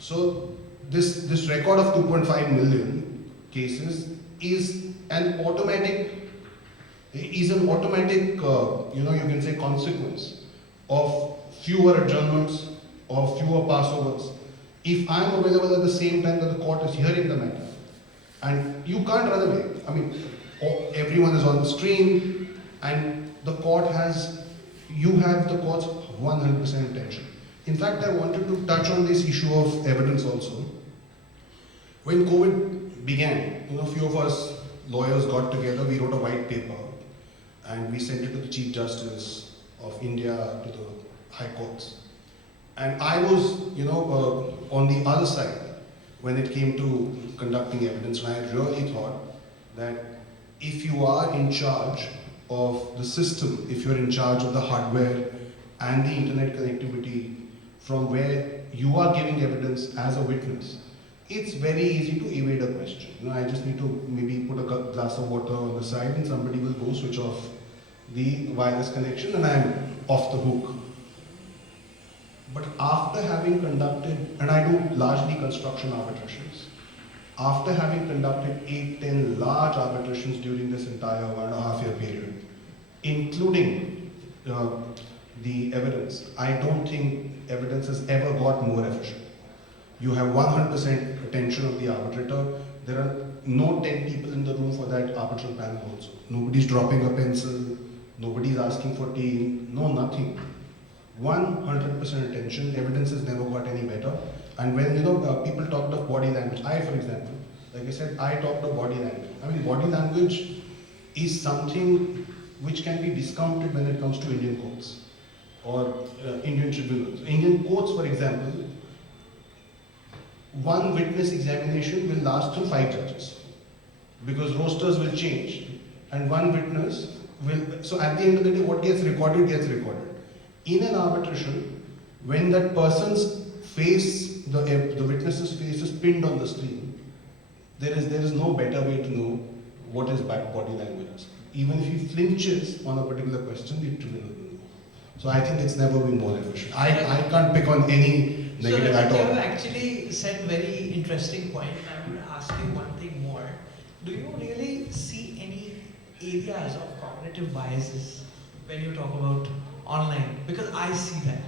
So this record of 2.5 million cases is an automatic, you can say, consequence of fewer adjournments or fewer passovers. If I am available at the same time that the court is hearing the matter, and you can't run away. I mean, everyone is on the stream, and the court has, you have the court's 100% attention. In fact, I wanted to touch on this issue of evidence also. When COVID began, a few of us lawyers got together, we wrote a white paper, and we sent it to the Chief Justice of India, to the High Courts. And I was, on the other side when it came to conducting evidence, and I really thought that if you are in charge of the system, if you're in charge of the hardware and the internet connectivity from where you are giving evidence as a witness, it's very easy to evade a question. I just need to maybe put a glass of water on the side and somebody will go switch off the wireless connection and I'm off the hook. But after having conducted, and I do largely construction arbitrations, after having conducted 8-10 large arbitrations during this entire 1.5 year period, including the evidence, I don't think evidence has ever got more efficient. You have 100% attention of the arbitrator. There are no 10 people in the room for that arbitral panel also. Nobody's dropping a pencil, nobody's asking for tea, no nothing. 100% attention, evidence has never got any better. And when people talked of body language, I, for example, like I said, I talked of body language. I mean, body language is something which can be discounted when it comes to Indian courts or Indian tribunals. Indian courts, for example, one witness examination will last through 5 judges because rosters will change and one witness will, so at the end of the day, what gets recorded gets recorded. In an arbitration, when that person's face, the witness's face is pinned on the screen, there is no better way to know what his body language is. Even if he flinches on a particular question, the tribunal will know. So I think it's never been more efficient. I can't pick on any negative at all. You have actually said very interesting point. I would ask you one thing more. Do you really see any areas of cognitive biases when you talk about online? Because I see that,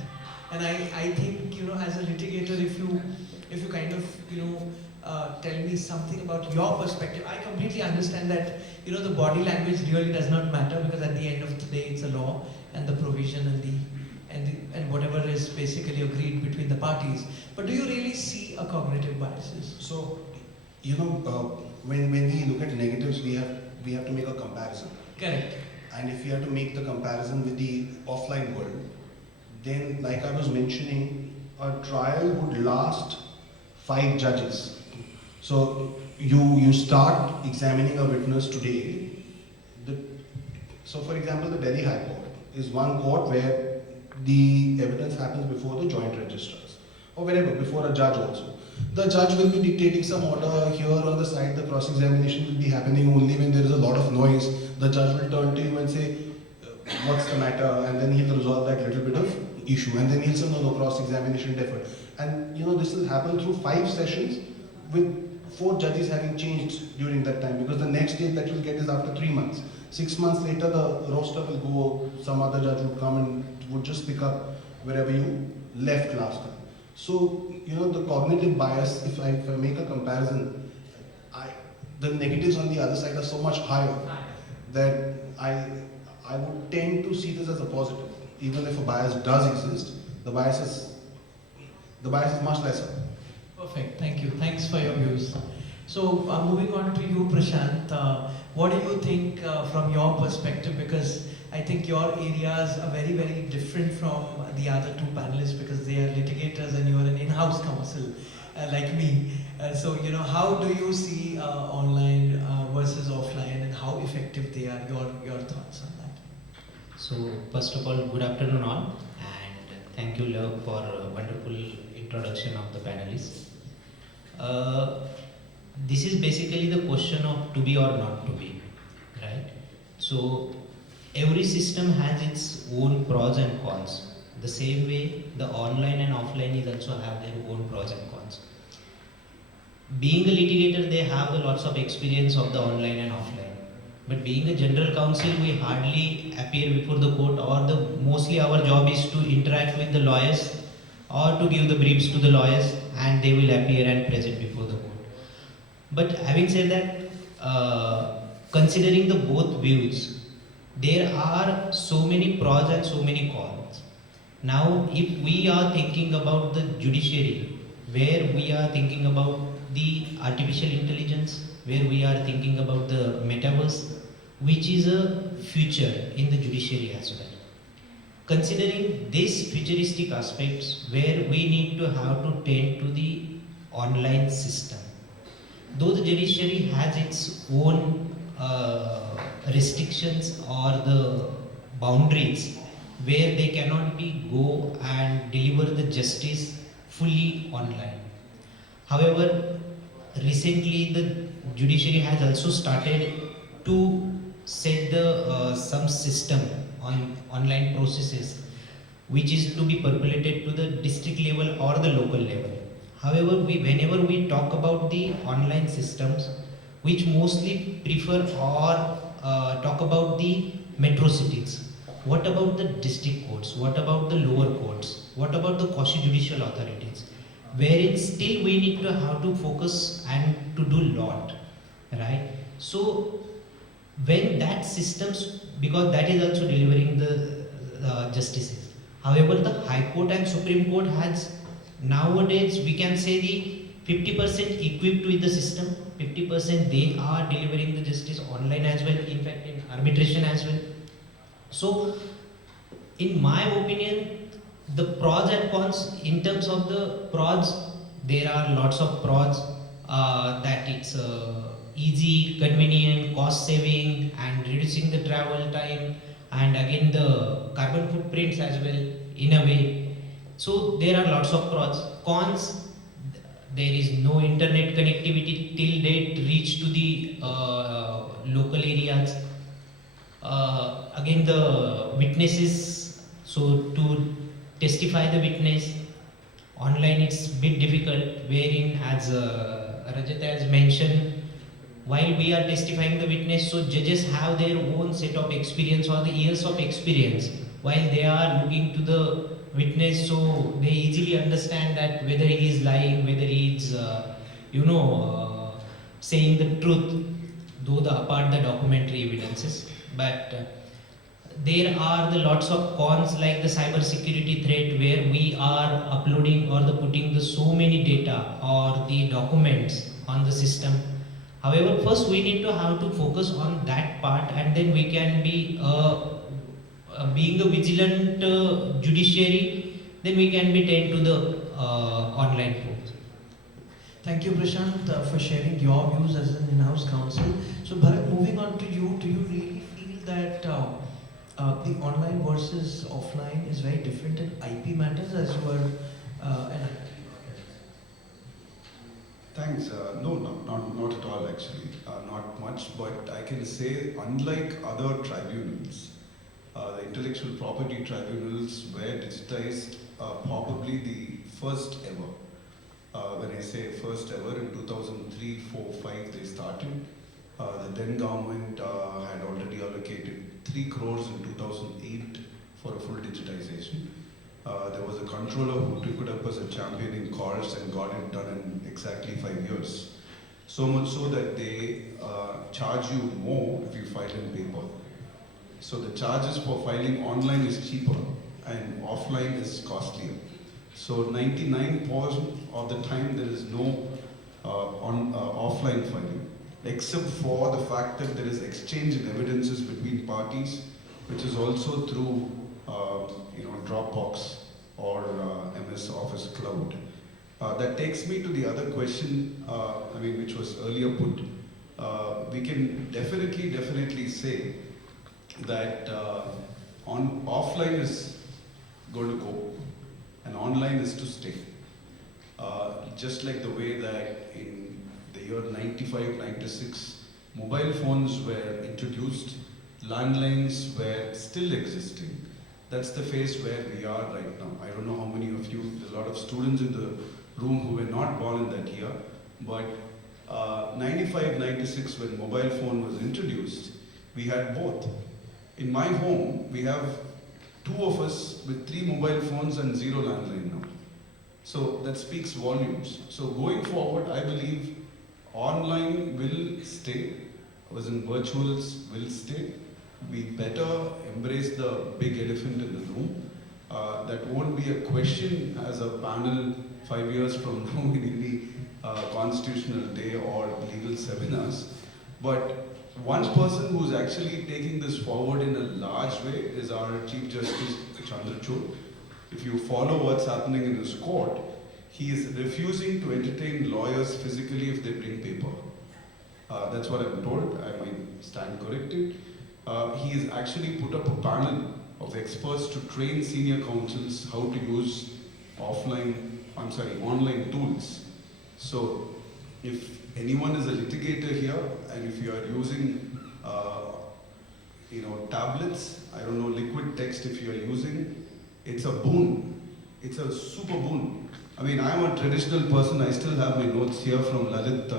and I think as a litigator, if you kind of tell me something about your perspective, I completely understand that the body language really does not matter because at the end of the day it's a law and the provision and whatever is basically agreed between the parties. But do you really see a cognitive biases? So when we look at negatives, we have to make a comparison. Correct. And if you have to make the comparison with the offline world, then like I was mentioning, a trial would last 5 judges. So you start examining a witness today. So for example, the Delhi High Court is one court where the evidence happens before the joint registrars or wherever, before a judge also. The judge will be dictating some order here on the side, the cross-examination will be happening only when there is a lot of noise. The judge will turn to you and say, what's the matter? And then he'll resolve that little bit of issue. And then he'll say, no, cross-examination deferred. And this will happen through 5 sessions with 4 judges having changed during that time, because the next date that you'll get is after 3 months. 6 months later, the roster will go, some other judge would come and would just pick up wherever you left last time. So, the cognitive bias, if I make a comparison, the negatives on the other side are so much higher that I would tend to see this as a positive. Even if a bias does exist, the bias is much lesser. Perfect, thank you. Thanks for your views. So moving on to you, Prasanth, what do you think from your perspective? Because I think your areas are very, very different from the other 2 panelists because they are litigators and you are an in-house counsel like me. So, how do you see online versus offline and how effective they are? Your thoughts on that? So, first of all, good afternoon all, and thank you, Love, for a wonderful introduction of the panelists. This is basically the question of to be or not to be, right? So, every system has its own pros and cons. The same way, the online and offline is also have their own pros and cons. Being a litigator, they have the lots of experience of the online and offline. But being a general counsel, we hardly appear before the court, or the mostly our job is to interact with the lawyers or to give the briefs to the lawyers, and they will appear and present before the court. But having said that, considering the both views, there are so many pros and so many cons. Now, if we are thinking about the judiciary, where we are thinking about the artificial intelligence, where we are thinking about the metaverse, which is a future in the judiciary as well. Considering these futuristic aspects, where we need to have to tend to the online system, though the judiciary has its own restrictions or the boundaries where they cannot be go and deliver the justice fully online. However, recently the judiciary has also started to set the some system on online processes which is to be percolated to the district level or the local level. However, whenever we talk about the online systems, which mostly prefer or talk about the metro cities, what about the district courts? What about the lower courts? What about the quasi-judicial authorities? Wherein still we need to have to focus and to do lot, right? So when that systems, because that is also delivering the justices. However, the High Court and Supreme Court has nowadays, we can say, the 50% equipped with the system, 50% they are delivering the justice online as well, in fact in arbitration as well. So in my opinion, the pros and cons, in terms of the pros, there are lots of pros, that it's easy, convenient, cost saving and reducing the travel time, and again the carbon footprints as well in a way. So there are lots of pros. Cons, there is no internet connectivity till date reach to the local areas. Again the witnesses, so to testify the witness online it's bit difficult, wherein as Rajat has mentioned, while we are testifying the witness, so judges have their own set of experience or the years of experience while they are looking to the witness, so they easily understand that whether he is lying, whether he is saying the truth, though the apart the documentary evidences. But there are the lots of cons like the cyber security threat, where we are uploading or the putting the so many data or the documents on the system. However, first we need to have to focus on that part, and then we can be being a vigilant judiciary, then we can be tend to the online courts. Thank you, Prasanth, for sharing your views as an in-house counsel. So, Bharath, moving on to you, do you really feel that the online versus offline is very different in IP matters, as you are an IP lawyer? Thanks. No, not at all actually. Not much, but I can say unlike other tribunals, the intellectual property tribunals were digitized probably the first ever. When I say first ever, in 2003, 4, 5 they started. The then government had already allocated 3 crores in 2008 for a full digitization. There was a controller who took it up as a champion in courts and got it done in exactly 5 years. So much so that they charge you more if you file in paper. So the charges for filing online is cheaper and offline is costlier. So 99% of the time there is no offline filing, except for the fact that there is exchange in evidences between parties, which is also through Dropbox or MS Office Cloud. That takes me to the other question, which was earlier put. We can definitely say that offline is going to go and online is to stay. Just like the way that in the year 95, 96, mobile phones were introduced, landlines were still existing, That's the phase where we are right now. I don't know how many of you, there's a lot of students in the room who were not born in that year, but 95, 96 when mobile phone was introduced, we had both. In my home, we have two of us with 3 mobile phones and 0 landline now. So that speaks volumes. So going forward, I believe online will stay, as in virtuals will stay. We better embrace the big elephant in the room. That won't be a question as a panel 5 years from now in any constitutional day or legal seminars. But one person who's actually taking this forward in a large way is our Chief Justice Chandrachud. If you follow what's happening in his court, he is refusing to entertain lawyers physically if they bring paper. That's what I'm told. I might stand corrected. He has actually put up a panel of experts to train senior counsels how to use online tools. So if anyone is a litigator here and if you are using tablets, I don't know, liquid text if you are using, it's a boon. It's a super boon. I mean, I'm a traditional person. I still have my notes here from Lalit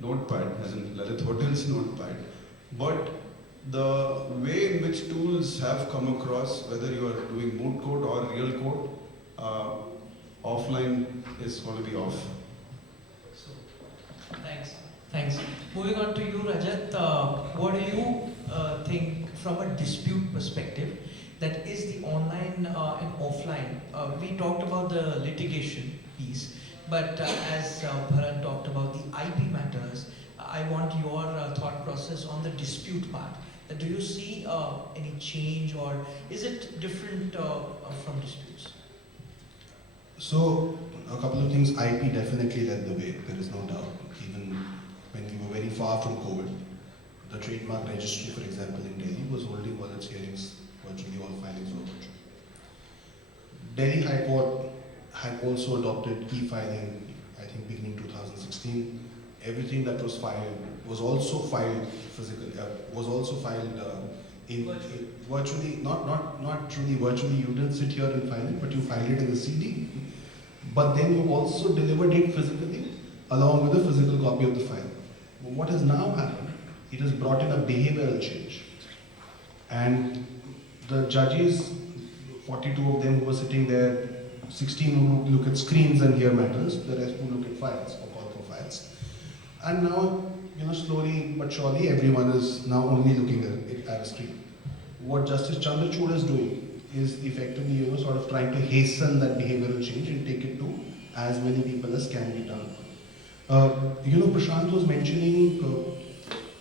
notepad, as in Lalit Hotel's notepad. But the way in which tools have come across, whether you are doing moot court or real court, offline is going to be off. So, thanks. Moving on to you, Rajat. What do you think from a dispute perspective? That is the online and offline. We talked about the litigation piece, but as Bharath talked about the IP matters, I want your thought process on the dispute part. Do you see any change, or is it different from disputes? So, a couple of things. IP definitely led the way, there is no doubt. Even when we were very far from COVID, the trademark registry, for example, in Delhi was holding all its hearings, virtually all filings were virtual. Delhi High Court had also adopted e-filing, I think beginning 2016. Everything that was filed was also filed physically, virtually, not truly virtually. You didn't sit here and file it, but you filed it in the CD. But then you also delivered it physically along with a physical copy of the file. What has now happened, it has brought in a behavioral change. And the judges, 42 of them who were sitting there, 16 who look at screens and hear matters, the rest who look at files or call for files. And now, slowly but surely, everyone is now only looking at a screen. What Justice Chandrachud is doing is effectively, sort of trying to hasten that behavioral change and take it to as many people as can be done. Prasanth was mentioning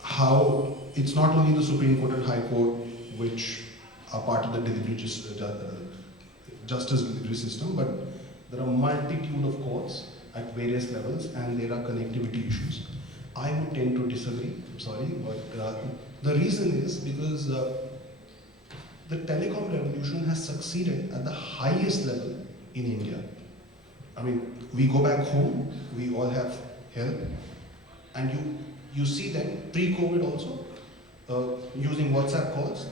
how it's not only the Supreme Court and High Court which are part of the justice delivery system, but there are multitude of courts at various levels, and there are connectivity issues. I would tend to disagree, I'm sorry, but the reason is because the telecom revolution has succeeded at the highest level in India. I mean, we go back home, we all have help, and you see them pre-COVID also using WhatsApp calls,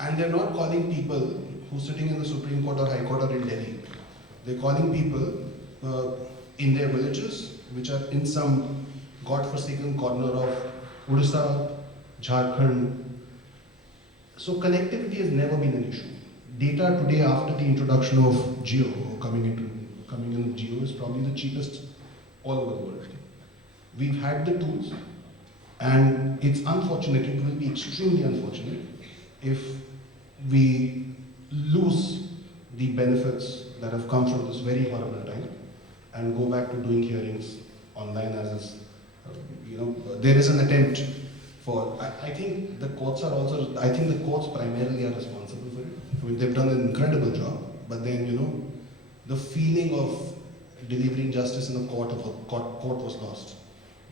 and they're not calling people who's sitting in the Supreme Court or High Court or in Delhi. They're calling people in their villages, which are in some godforsaken corner of Odisha, Jharkhand. So connectivity has never been an issue. Data today, after the introduction of Jio, coming in Jio, is probably the cheapest all over the world. We've had the tools, and it's unfortunate, it will be extremely unfortunate if we lose the benefits that have come from this very horrible time and go back to doing hearings online as is, there is an attempt for, I think the courts primarily are responsible for it. I mean, they've done an incredible job, but then, the feeling of delivering justice in a court was lost,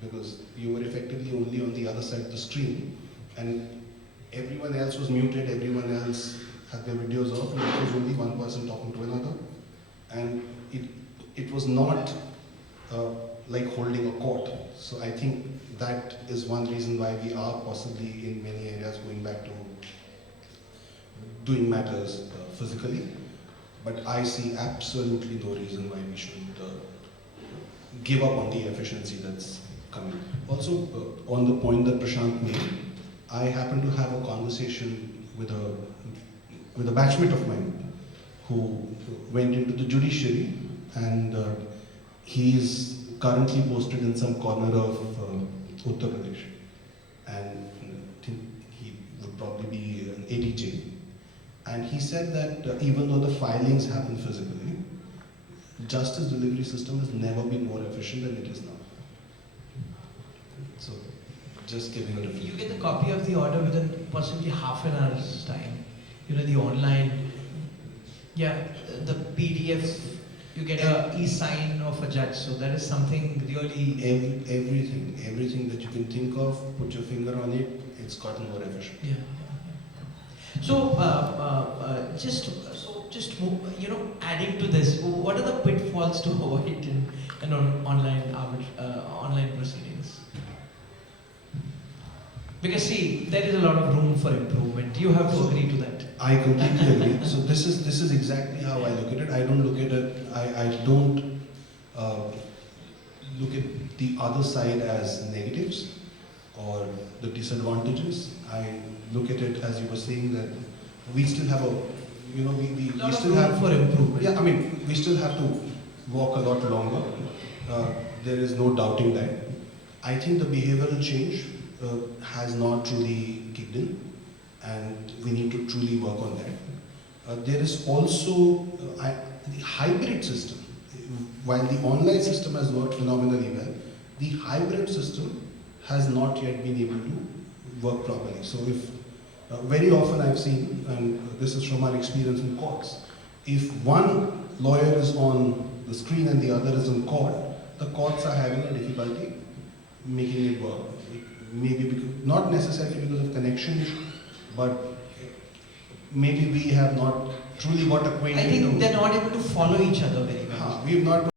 because you were effectively only on the other side of the screen, and everyone else was muted, everyone else had their videos off, and it was only one person talking to another. And it was not like holding a court. So I think that is one reason why we are possibly in many areas going back to doing matters physically, but I see absolutely no reason why we should give up on the efficiency that's coming. Also, on the point that Prasanth made, I happened to have a conversation with a batchmate of mine who went into the judiciary, and he is currently posted in some corner of Uttar Pradesh, and I think he would probably be an ADJ. And he said that even though the filings happen physically, justice delivery system has never been more efficient than it is now. So, just giving a You review. get the copy of the order within possibly half an hour's time. You know, the online, yeah, the PDF, you get a e-sign of a judge. So that is something really. Everything that you can think of, put your finger on it, it's gotten more efficient. Yeah. So, you know, adding to this, what are the pitfalls to avoid in online proceedings? Because see, there is a lot of room for improvement. You have to agree to that. I completely agree. So this is exactly how I look at it. I don't look at it. I don't look at the other side as negatives or the disadvantages. I look at it as you were saying that we still have we still have for improvement. Yeah, I mean we still have to walk a lot longer. There is no doubting that. I think the behavioral change has not truly kicked in, and we need to truly work on that. There is also the hybrid system. While the online system has worked phenomenally well, the hybrid system has not yet been able to work properly. So if very often I've seen, and this is from our experience in courts, if one lawyer is on the screen and the other is in court, the courts are having a difficulty making it work. Maybe because, not necessarily because of connection issue, but maybe we have not truly got acquainted. I think they're not able to follow each other very well. We've not